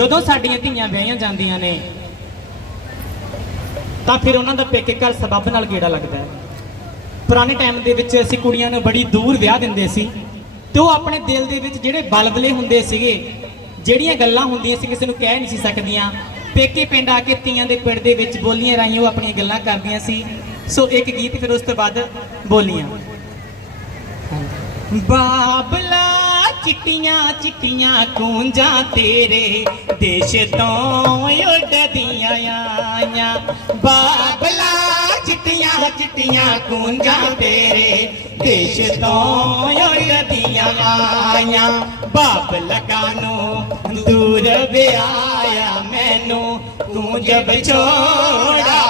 ਜਦੋਂ ਸਾਡੀਆਂ ਧੀਆਂ ਵਿਆਹੀਆਂ ਜਾਂਦੀਆਂ ਨੇ, ਤਾਂ ਫਿਰ ਉਹਨਾਂ ਦਾ ਪੇਕੇ ਘਰ ਸਬੱਬ ਨਾਲ ਗੇੜਾ ਲੱਗਦਾ ਹੈ। ਪੁਰਾਣੇ ਟਾਈਮ ਦੇ ਵਿੱਚ ਅਸੀਂ ਕੁੜੀਆਂ ਨੂੰ ਬੜੀ ਦੂਰ ਵਿਆਹ ਦਿੰਦੇ ਸੀ ਤੇ ਉਹ ਆਪਣੇ ਦਿਲ ਦੇ ਵਿੱਚ ਜਿਹੜੇ ਬਲਬਲੇ ਹੁੰਦੇ ਸੀਗੇ, ਜਿਹੜੀਆਂ ਗੱਲਾਂ ਹੁੰਦੀਆਂ ਸੀ, ਕਿਸੇ ਨੂੰ ਕਹਿ ਨਹੀਂ ਸੀ ਸਕਦੀਆਂ। ਪੇਕੇ ਪਿੰਡ ਆ ਕੇ ਧੀਆਂ ਦੇ ਪਿੰਡ ਦੇ ਵਿੱਚ ਬੋਲੀਆਂ ਰਾਹੀਂ ਉਹ ਆਪਣੀਆਂ ਗੱਲਾਂ ਕਰਦੀਆਂ ਸੀ। ਸੋ ਇੱਕ ਗੀਤ ਫਿਰ ਉਸ ਤੋਂ ਬਾਅਦ ਬੋਲੀਆਂ। ਬਾਬਲਾ ਚਿੱਟੀਆਂ ਚਿੱਟੀਆਂ ਕੂੰਜਾਂ ਤੇਰੇ ਦੇਸ਼ ਤੋਂ ਉੱਡਦੀਆਂ ਆਈਆਂ। ਬਾਬਲਾ ਚਿੱਟੀਆਂ ਚਿੱਟੀਆਂ ਕੂੰਜਾਂ ਤੇਰੇ ਦੇਸ਼ ਤੋਂ ਉੱਡਦੀਆਂ ਆਈਆਂ। ਬਾਬਲ ਕਾਨੂੰ ਦੂਰ ਵਿਆਇਆ ਮੈਨੂੰ ਤੂੰ ਜਬ ਛੋੜਾ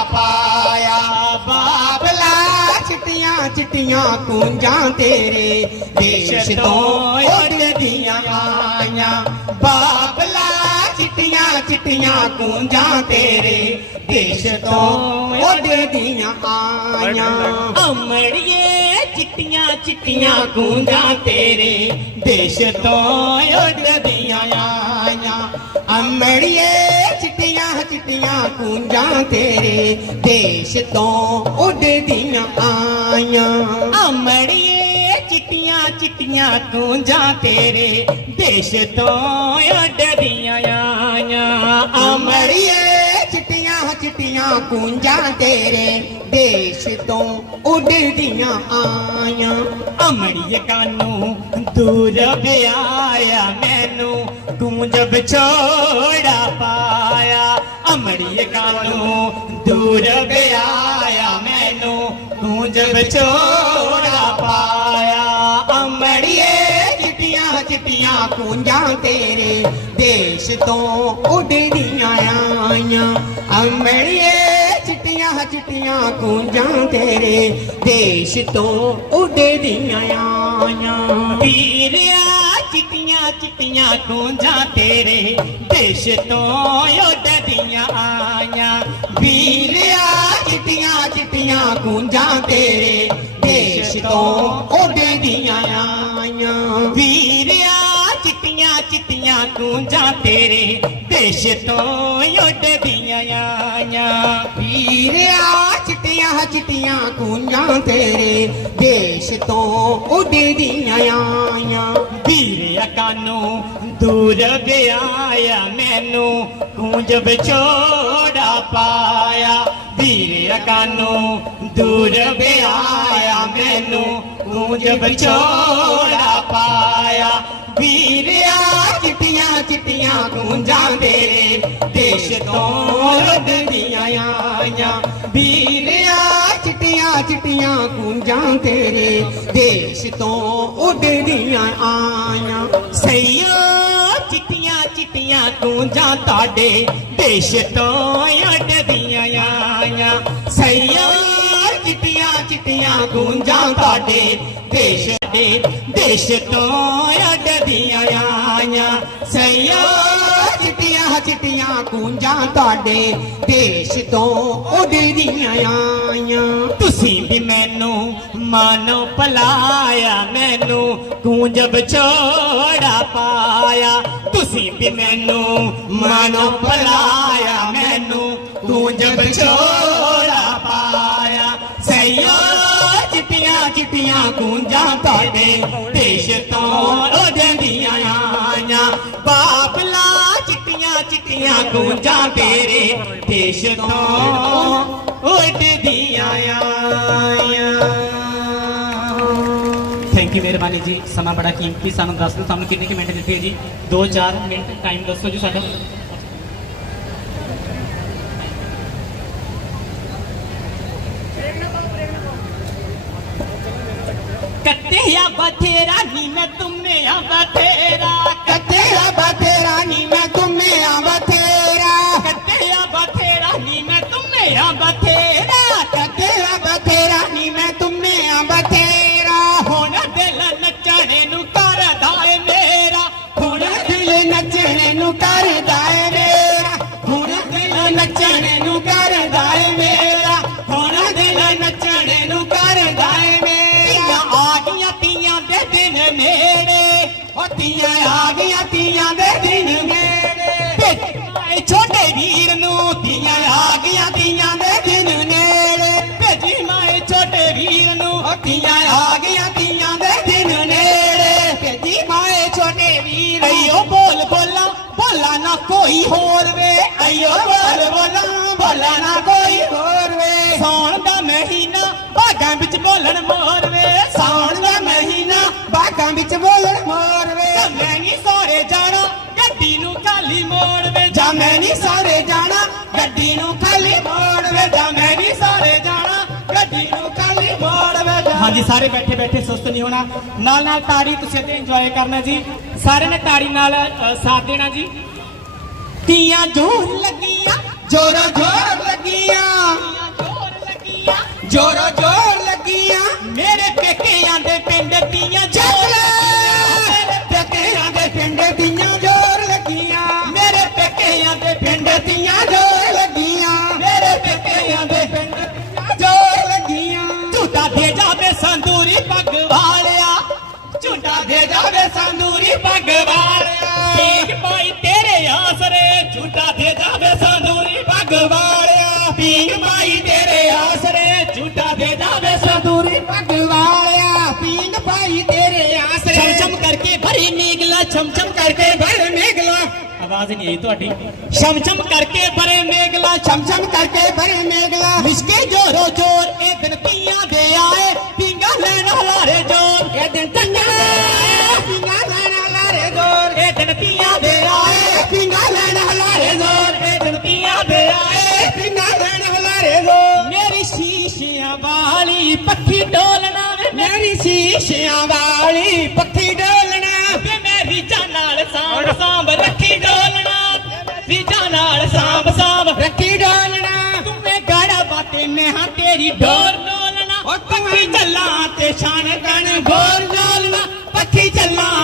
ਚਿੱਟੀਆਂ ਚਿੱਟੀਆਂ ਕੂੰਜਾਂ ਤੇਰੇ, ਦੇਸ਼ ਤੋਂ ਉੱਡਦੀਆਂ ਆਈਆਂ। ਬਾਬਲਾ ਚਿੱਟੀਆਂ ਚਿੱਟੀਆਂ ਕੂੰਜਾਂ ਤੇਰੇ, ਦੇਸ਼ ਤੋਂ ਉੱਡਦੀਆਂ ਆਈਆਂ। ਅਮੜੀਏ ਚਿੱਟੀਆਂ ਚਿੱਟੀਆਂ ਕੂੰਜਾਂ ਤੇਰੇ, ਦੇਸ਼ ਤੋਂ ਉੱਡਦੀਆਂ ਆਈਆਂ। ਅਮੜੀਏ ਚਿੱਟੀਆਂ ਚਿੱਟੀਆਂ ਕੂੰਜਾਂ ਤੇਰੇ ਦੇਸ਼ ਤੋਂ ਉੱਡਦੀਆਂ ਆਈਆਂ। ਅਮੜੀਏ, ਚਿੱਟੀਆਂ ਚਿੱਟੀਆਂ ਕੂੰਜਾਂ ਤੇਰੇ ਦੇਸ਼ ਤੋਂ ਉੱਡਦੀਆਂ ਆਈਆਂ। ਅਮੜੀਏ, ਚਿੱਟੀਆਂ ਚਿੱਟੀਆਂ ਕੂੰਜਾਂ ਤੇਰੇ ਦੇਸ਼ ਤੋਂ ਉੱਡਦੀਆਂ ਆਈਆਂ। ਅਮੜੀਏ ਕਾਨੂੰ ਦੂਰ ਵਿਆਇਆ ਮੈਨੂੰ ਤੂੰ ਜਬ ਛੋੜਾ ਪਾਇਆ। ਅਮੜੀਏ ਕਾਨੂੰ ਦੂਰ ਵਿਆਇਆ ਮੈਨੂੰ, ਤੂੰ ਜਬ ਛੋੜਾ ਪਾਇਆ। ਅਮੜੀਏ ਚਿੱਟੀਆਂ ਚਿੱਟੀਆਂ ਕੂੰਜਾਂ ਤੇਰੇ ਦੇਸ਼ ਤੋਂ ਉੱਡਦੀਆਂ ਆਈਆਂ। ਅਮੜੀਏ ਚਿੱਟੀਆਂ ਚਿੱਟੀਆਂ ਕੂੰਜਾਂ ਤੇਰੇ ਦੇਸ਼ ਤੋਂ ਉਡਦੀਆਂ ਆਈਆਂ। ਵੀਰਿਆ ਚਿੱਟੀਆਂ ਚਿੱਟੀਆਂ ਕੂੰਜਾਂ ਤੇਰੇ ਦੇਸ਼ ਤੋਂ ਉੱਡਦੀਆਂ ਆਈਆਂ। ਵੀਰਿਆ ਚਿੱਟੀਆਂ ਚਿੱਟੀਆਂ ਗੂੰਜਾਂ ਤੇਰੇ ਦੇਸ਼ ਤੋਂ ਉੱਡਦੀਆਂ ਆਈਆਂ। ਵੀਰਿਆ ਚਿੱਟੀਆਂ ਚਿੱਟੀਆਂ ਕੂੰਜਾਂ ਤੇਰੇ ਦੇਸ਼ ਤੋਂ ਉੱਡਦੀਆਂ ਆਈਆਂ। ਵੀਰਿਆ ਚਿੱਟੀਆਂ ਚਿੱਟੀਆਂ ਗੂੰਜਾਂ ਤੇਰੇ ਦੇਸ਼ ਤੋਂ ਉੱਡਦੀਆਂ ਆਈਆਂ। ਕਾਨੂੰ ਦੂਰ ਵਿਆਇਆ, ਮੈਨੂੰ ਕੂੰਜ ਵਿਛੋੜਾ ਪਾਇਆ। ਵੀਰਿਆ ਕਾਨੂੰ ਦੂਰ ਵਿਆਇਆ, ਮੈਨੂੰ ਕੂੰਜ ਵਿਛੋੜਾ ਪਾਇਆ। ਵੀਰਿਆ ਚਿੱਟੀਆਂ ਚਿੱਟੀਆਂ ਕੂੰਜਾਂ ਤੇਰੇ ਦੇਸ਼ ਤੋਂ ਉੱਡਦੀਆਂ ਆਈਆਂ। ਵੀਰਿਆ ਚਿੱਟੀਆਂ ਚਿੱਟੀਆਂ ਤੇਰੇ ਦੇਸ਼ ਤੋਂ ਉੱਡਦੀਆਂ ਆਈਆਂ। ਸਈਓ ਚਿੱਟੀਆਂ ਚਿੱਟੀਆਂ ਕੂੰਜਾਂ ਤੁਹਾਡੇ ਦੇਸ਼ ਤੋਂ ਉੱਡਦੀਆਂ ਆਈਆਂ। ਸਈਓ ਚਿੱਟੀਆਂ ਚਿੱਟੀਆਂ ਗੂੰਜਾਂ ਤੁਹਾਡੇ ਦੇਸ਼ ਦੇ ਦੇਸ਼ ਤੋਂ ਉੱਡਦੀਆਂ ਆਈਆਂ ਚਿੱਟੀਆਂ ਚਿੱਟੀਆਂ ਤੁਹਾਡੇ ਦੇਸ਼ ਤੋਂ ਉੱਡਦੀਆਂ ਆਈਆਂ। ਤੁਸੀਂ ਵੀ ਮੈਨੂੰ ਮਾਨੋ ਪਲਾਇਆ ਮੈਨੂੰ ਗੂੰਜ ਵਿਛੋੜਾ ਪਾਇਆ। ਤੁਸੀਂ ਵੀ ਮੈਨੂੰ ਮਾਨੋ ਪਲਾਇਆ ਮੈਨੂੰ ਗੂੰਜ ਵਿਛੋੜਾ ਪਾਇਆ। ਸਈਓ ਚਿੱਟੀਆਂ ਚਿੱਟੀਆਂ ਕੂੰਜਾਂ ਤੁਹਾਡੇ ਦੇਸ਼ ਤੋਂ ਉਡਦੀਆਂ ਚਿੱਟੀਆਂ ਚਿੱਟੀਆਂ ਕੂੰਜਾਂ ਤੇਰੇ ਦੇਸ਼ ਤੋਂ ਉੱਡਦੀਆਂ ਆਈਆਂ ਥੈਂਕ ਯੂ ਮਿਹਰਬਾਨੀ ਜੀ ਸਮਾਂ ਬੜਾ ਕੀਮਤੀ ਸਾਨੂੰ ਦੱਸ ਦਿਓ ਤੁਹਾਨੂੰ ਕਿੰਨੇ ਕੁ ਮਿੰਟ ਦਿੱਤੇ ਜੀ 2-4 ਮਿੰਟ ਟਾਈਮ ਦੱਸੋ ਜੀ ਸਾਡਾ ਕੱਟਿਆ ਬਥੇਰਾ ਨੀ ਮੈਂ ਤੁਮੇ ਆ ਬਥੇਰਾ ਕਤੇਰਾ ਬਤੇਰਾ ਆ ਗਈਆਂ, ਧੀਆਂ ਦੇ ਦਿਨ ਨੇੜੇ ਛੋਟੇ ਵੀਰ ਨੂੰ, ਧੀਆਂ ਆ ਗਈਆਂ, ਧੀਆਂ ਦੇ ਦਿਨ ਨੇੜੇ। ਭੇਜੀ ਮਾਏ ਛੋਟੇ ਵੀਰ ਨੂੰ, ਧੀਆਂ ਆ ਗਈਆਂ, ਧੀਆਂ ਦੇ ਦਿਨ ਨੇੜੇ। ਭੇਜੀ ਮਾਏ ਛੋਟੇ ਵੀਰ ਅਈਓ ਬੋਲ ਬੋਲਾ ਬੋਲਾ ਨਾ ਕੋਈ ਹੋਰ ਵੇ। ਨਾ ਕੋਈ ਹੋਰ ਵੇ। ਸੌਣ ਦਾ ਮਹੀਨਾ, ਭਾਗਾਂ ਵਿੱਚ ਬੋਲਣ ਮੋਰ ਵੇ। ਵਿੱਚ ਚ ਬੋਲਣ। ਮੋਰ ਵੇ ਮੈਂ ਨਹੀਂ ਸਾਰੇ ਜਾਣਾ ਗੱਡੀ ਨੂੰ ਖਾਲੀ ਮੋੜ ਵੇ ਜਾ ਮੈਂ ਨਹੀਂ ਸਾਰੇ ਜਾਣਾ ਗੱਡੀ ਨੂੰ ਖਾਲੀ ਮੋੜ ਵੇ ਜਾ ਮੈਂ ਨਹੀਂ ਸਾਰੇ ਜਾਣਾ ਗੱਡੀ ਨੂੰ ਖਾਲੀ ਮੋੜ ਵੇ ਜਾ ਹਾਂਜੀ ਸਾਰੇ ਬੈਠੇ ਬੈਠੇ ਸੁਸਤ ਨਹੀਂ ਹੋਣਾ। ਨਾਲ ਨਾਲ ਤਾੜੀ ਤੁਸੀਂ ਤੇ ਇੰਜੋਏ ਕਰਨਾ ਜੀ। ਸਾਰਿਆਂ ਨੇ ਤਾੜੀ ਨਾਲ ਅ, ਸਾਥ ਦੇਣਾ ਜੀ। ਤੀਆਂ ਜੋਰ ਲੱਗੀਆਂ ਜੋਰੋ ਜੋਰ ਲੱਗੀਆਂ। ਜੋਰ ਜੋਰੋ ਪਿੰਡ ਦੀਆਂ ਜੋਰ ਲੱਗੀਆਂ। ਮੇਰੇ ਪੇਕਿਆਂ ਦੇ ਪਿੰਡ ਦੀਆਂ ਜੋਰ ਲੱਗੀਆਂ। ਮੇਰੇ ਪੇਕਿਆਂ ਦੇ ਪਿੰਡ ਦੀਆਂ ਜੋਰ ਲੱਗੀਆਂ। ਝੂਟਾ ਦੇ ਜਾਵੇ ਸੰਦੂਰੀ ਪੱਗ ਵਾਲਿਆ ਝੂਟਾ ਦੇ ਜਾਵੇ ਸੰਦੂਰੀ ਪੱਗ ਵਾਲਿਆ ਪੀਕ ਪਾਈ ਤੇਰੇ ਆਸਰੇ ਝੂਟਾ ਦੇ ਜਾਵੇ ਸੰਦੂਰੀ ਪੱਗ ਵਾਲਿਆ ਕਰਕੇ ਭਰ ਮੇਗਲਾ। ਆਵਾਜ਼ ਨਹੀਂ ਆਈ ਤੁਹਾਡੀ। ਛਮ ਕਰਕੇ ਭਰੇ ਮੇਗਲਾ ਛਮ ਕਰਕੇ ਭਰੇ ਮੇਗਲਾ। ਲਿਸ਼ਕੇ ਜੋਰੋ ਜੋਰ ਇਹ ਦਿਨ ਤੀਆਂ ਦੇ ਆਏ। ਪਿੰਗਾ ਲੈਣ ਹਲਾਰੇ ਜੋਰ ਇਹ ਦਿਨ ਚੰਗਾ ਪਿੰਗਾ ਲੈਣ ਹਲਾਰੇ ਜ਼ੋਰ ਇਹ ਦਿਨ ਤੀਆਂ ਦੇ ਆਏ। ਪਿੰਗਾ ਲੈਣ ਹਲਾਰੇ ਜ਼ੋਰ ਇਹ ਦਿਨ ਤੀਆਂ ਦੇ ਆਏ। ਪਿੰਗਾ ਲੈਣ ਹਲਾਰੇ ਜ਼ੋਰ। ਮੇਰੀ ਸ਼ੀਸ਼ਿਆਂ ਵਾਲੀ ਪੱਖੀ ਡੋਲਣਾ ਵੇ। ਮੇਰੀ ਸ਼ੀਸ਼ਿਆਂ ਵਾਲੀ ਨਾਲ ਸਾਂਭ ਰੱਖੀ ਡੋਲਣਾ ਰੀਜਾ ਨਾਲ ਸਾਂਭ ਸਾਂਭ। ਰੱਖੀ ਡੋਲਣਾ। ਤੂੰ ਮੇ ਗਾੜਾ ਬਾਤੇ ਮੈਂ ਹਾਂ ਤੇਰੀ ਡੋਰ ਡੋਲਣਾ ਤੂੰ ਪੱਖੀ ਚੱਲਾਂ ਤੇ ਛਾਣ ਕਣ ਬੋਲ ਡੋਲਣਾ ਪੱਖੀ ਚੱਲਾਂ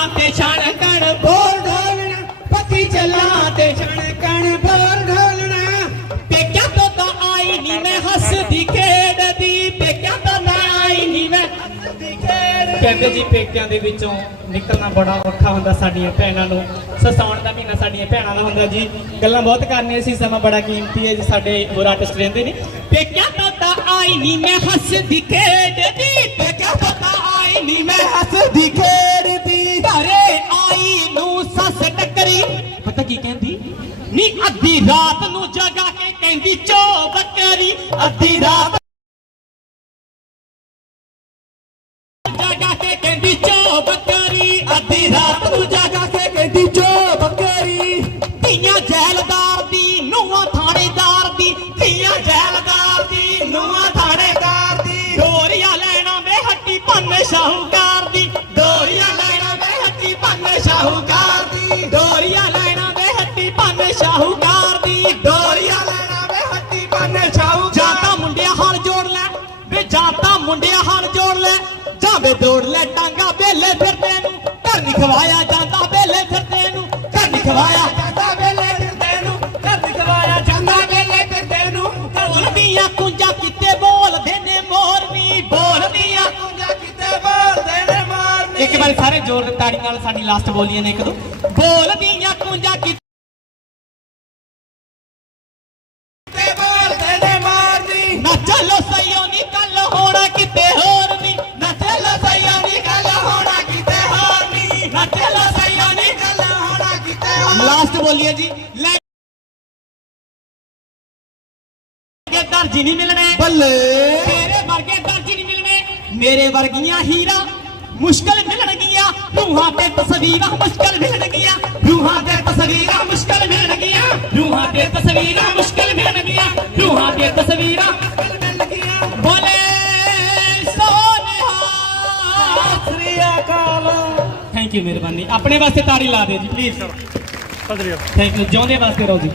ਕਹਿੰਦੇ ਜੀ ਪੇਕਿਆਂ ਦੇ ਵਿੱਚੋਂ ਨਿਕਲਣਾ ਬੜਾ ਔਖਾ ਹੁੰਦਾ ਸਾਡੀਆਂ ਭੈਣਾਂ ਨੂੰ। ਸਸਾਉਣ ਦਾ ਮਹੀਨਾ ਸਾਡੀਆਂ ਭੈਣਾਂ ਦਾ ਹੁੰਦਾ ਜੀ। ਗੱਲਾਂ ਬਹੁਤ ਕਰਨੀਆਂ ਸੀ, ਸਮਾਂ ਬੜਾ ਕੀਮਤੀ ਹੈ ਜੀ, ਸਾਡੇ ਹੋਰ ਆਰਟਿਸਟ ਰਹਿੰਦੇ ਨੇ। ਪੇਕਿਆਂ ਤੋਂ ਤਾਂ ਆਈ ਨਹੀਂ ਮੈਂ ਹੱਸਦੀ ਖੇਡਦੀ, ਪੇਕਿਆਂ ਤੋਂ ਤਾਂ ਆਈ ਨਹੀਂ ਮੈਂ ਹੱਸਦੀ ਖੇਡਦੀ। ਘਰੇ ਆਈ ਨੂੰ ਸੱਸ ਟੱਕਰੀ। ਪਤਾ ਕੀ ਕਹਿੰਦੀ? ਨੀ ਅੱਧੀ ਰਾਤ ਨੂੰ ਜਗਾ ਕੇ ਕਹਿੰਦੀ ਚੋ ਬੱਕਰੀ। ਅੱਧੀ ਰਾਤ ਕਹਿੰਦੀ ਚੋ ਬੱਕਰੀ ਅੱਧੀ ਰਾਤ ਨੂੰ ਜਗਾ ਕੇ ਕਹਿੰਦੀ ਚੋ ਬੱਕਰੀ ਧੀਆਂ ਜੈਲਦਾਰ ਦੀ, ਨੂੰਹਾਂ ਥਾਣੇਦਾਰ ਦੀ, ਧੀਆਂ ਜੈਲਦਾਰ ਦੀ, ਨੂੰਹਾਂ ਥਾਣੇਦਾਰ ਦੀ। ਡੋਰੀਆਂ ਲੈਣਾ ਵੇ ਹੱਟੀ ਭੰਨ ਸ਼ਾਹੂਕਾਰ ਦੀ। ਡੋਰੀਆਂ ਲੈਣਾ ਵੇ ਹੱਟੀ ਭੰਨ ਸ਼ਾਹੂਕਾਰ ਦੀ। ਡੋਰੀਆਂ ਲੈਣਾ ਵੇ ਹੱਟੀ ਭੰਨ ਸ਼ਾਹੂਕਾਰ ਦੀ। ਡੋਰੀਆਂ ਲੈਣਾ ਵੇ ਹੱਟੀ ਭੰਨ ਸ਼ਾਹੂਕਾਰ ਜਾਂ ਤਾਂ ਮੁੰਡਿਆ ਹਾਲ ਜੋੜ ਲੈ ਵੇ ਜਾਂ ਤਾਂ ਮੁੰਡਿਆ ਵੇ ਦੌੜ ਲੈ ਟਾਂਗਾ ਬੇਲੇ ਫਿਰਦੇ ਨੂੰ ਘਰ ਨਹੀਂ ਖਵਾਇਆ ਜਾਂਦਾ ਬੇਲੇ ਫਿਰਦੇ ਨੂੰ ਘਰ ਨਹੀਂ ਖਵਾਇਆ ਜਾਂਦਾ ਵੇਲੇ ਫਿਰਦੇ ਨੂੰ ਕੱਦ ਖਵਾਇਆ ਜਾਂਦਾ ਵੇਲੇ ਫਿਰਦੇ ਨੂੰ ਬੋਲਦੀਆਂ ਕੁੰਜਾਂ ਕਿਤੇ ਬੋਲਦੇ ਨੇ ਮੋਰਨੀ ਬੋਲਦੀਆਂ ਕੁੰਜਾ ਕਿਤੇ ਬੋਲਦੇ ਨੇ ਮਾਰਨੀ। ਇੱਕ ਵਾਰ ਸਾਰੇ ਜ਼ੋਰ ਦੀ ਤਾੜੀ ਨਾਲ ਸਾਡੀ ਲਾਸਟ ਬੋਲੀਆਂ ਨੇ ਇੱਕ ਦੋ। ਬੋਲਦੀਆਂ ਕੁੰਜਾਂ ਬੋਲੀਏ ਜੀ। ਲੈ। ਕੇ ਦਰਜੀ ਨਹੀਂ ਮਿਲਣੇ। ਬੱਲੇ। ਤੇਰੇ ਵਰਗੇ ਦਰਜੀ ਨਹੀਂ ਮਿਲਣੇ। ਮੇਰੇ ਵਰਗੀਆਂ ਹੀਰਾ ਮੁਸ਼ਕਲ ਮਿਲਣਗੀਆਂ। ਰੂਹਾਂ ਤੇ ਤਸਵੀਰਾਂ ਮੁਸ਼ਕਲ ਮਿਲਣਗੀਆਂ। ਰੂਹਾਂ ਤੇ ਤਸਵੀਰਾਂ ਮੁਸ਼ਕਲ ਮਿਲਣਗੀਆਂ। ਰੂਹਾਂ ਤੇ ਤਸਵੀਰਾਂ ਮੁਸ਼ਕਲ ਮਿਲਣਗੀਆਂ। ਰੂਹਾਂ ਤੇ ਤਸਵੀਰਾਂ ਬੋਲੇ ਸੋਨਿਹਾ ਸ੍ਰੀ ਅਕਾਲ। ਥੈਂਕ ਯੂ ਮਿਹਰਬਾਨੀ। ਆਪਣੇ ਵਾਸਤੇ ਤਾੜੀ ਲਾ ਦਿਓ ਜੀ ਪਲੀਜ਼ ਥੈਂਕ ਯੂ ਜਿਉਂਦੇ ਵਾਸਤੇ ਰਹੋ ਜੀ